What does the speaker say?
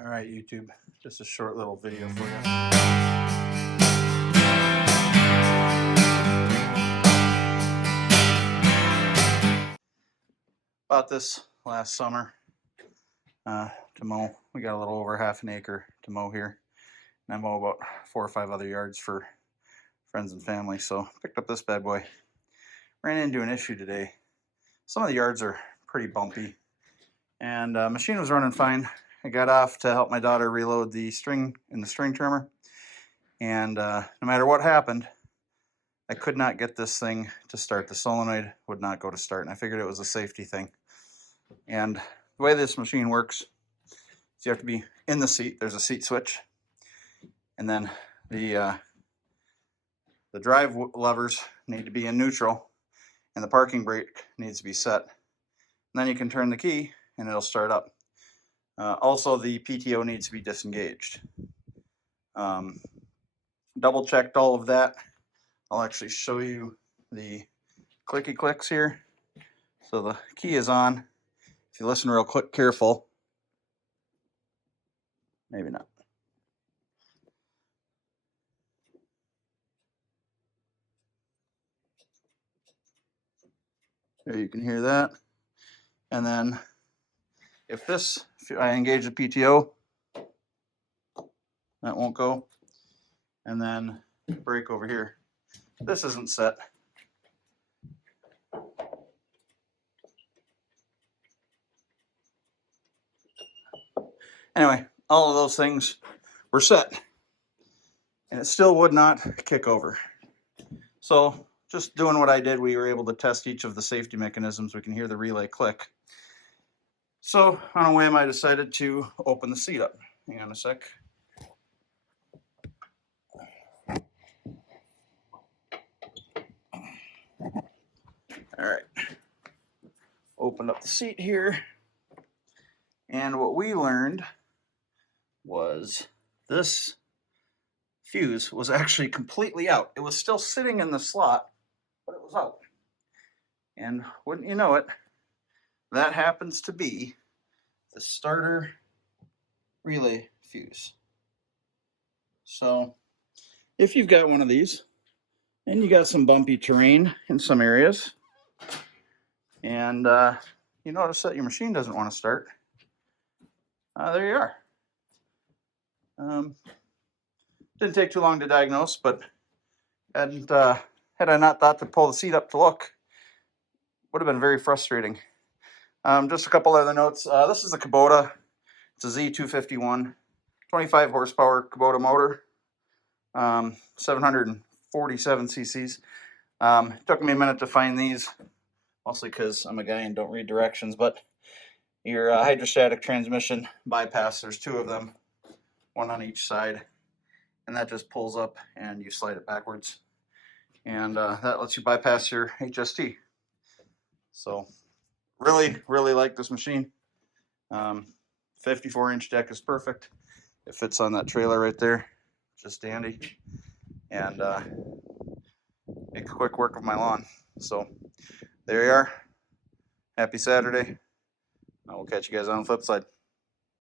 All right, YouTube, just a short little video for you. Bought this last summer to mow. We got a little over half an acre to mow here, and I mow about 4 or 5 other yards for friends and family. So picked up this bad boy. Ran into an issue today. Some of the yards are pretty bumpy, and machine was running fine. I got off to help my daughter reload the string in the string trimmer, and no matter what happened, I could not get this thing to start. The solenoid would not go to start, and I figured it was a safety thing. And the way this machine works is you have to be in the seat. There's a seat switch, and then the drive levers need to be in neutral, and the parking brake needs to be set. And then you can turn the key, and it'll start up. Also, the PTO needs to be disengaged. Double checked all of that. I'll actually show you the clicky clicks here. So the key is on. If you listen real quick, careful. Maybe not. There, you can hear that. And then if I engage the PTO, that won't go. And then brake over here. This isn't set. Anyway, all of those things were set, and it still would not kick over. So just doing what I did, we were able to test each of the safety mechanisms. We can hear the relay click. So on a whim, I decided to open the seat up. Hang on a sec. All right, opened up the seat here, and what we learned was this fuse was actually completely out. It was still sitting in the slot, but it was out. And wouldn't you know it, that happens to be the starter relay fuse. So if you've got one of these and you got some bumpy terrain in some areas, and you notice that your machine doesn't want to start, there you are. Didn't take too long to diagnose, but had I not thought to pull the seat up to look, would have been very frustrating. Just a couple other notes. This is a Kubota. It's a Z251, 25 horsepower Kubota motor, 747 cc's. Took me a minute to find these, mostly because I'm a guy and don't read directions, but your hydrostatic transmission bypass, there's 2 of them, 1 on each side, and that just pulls up and you slide it backwards, and that lets you bypass your HST. So really like this machine. 54-inch deck is perfect. It fits on that trailer right there, just dandy, and make quick work of my lawn. So there you are. Happy Saturday. I will catch you guys on the flip side.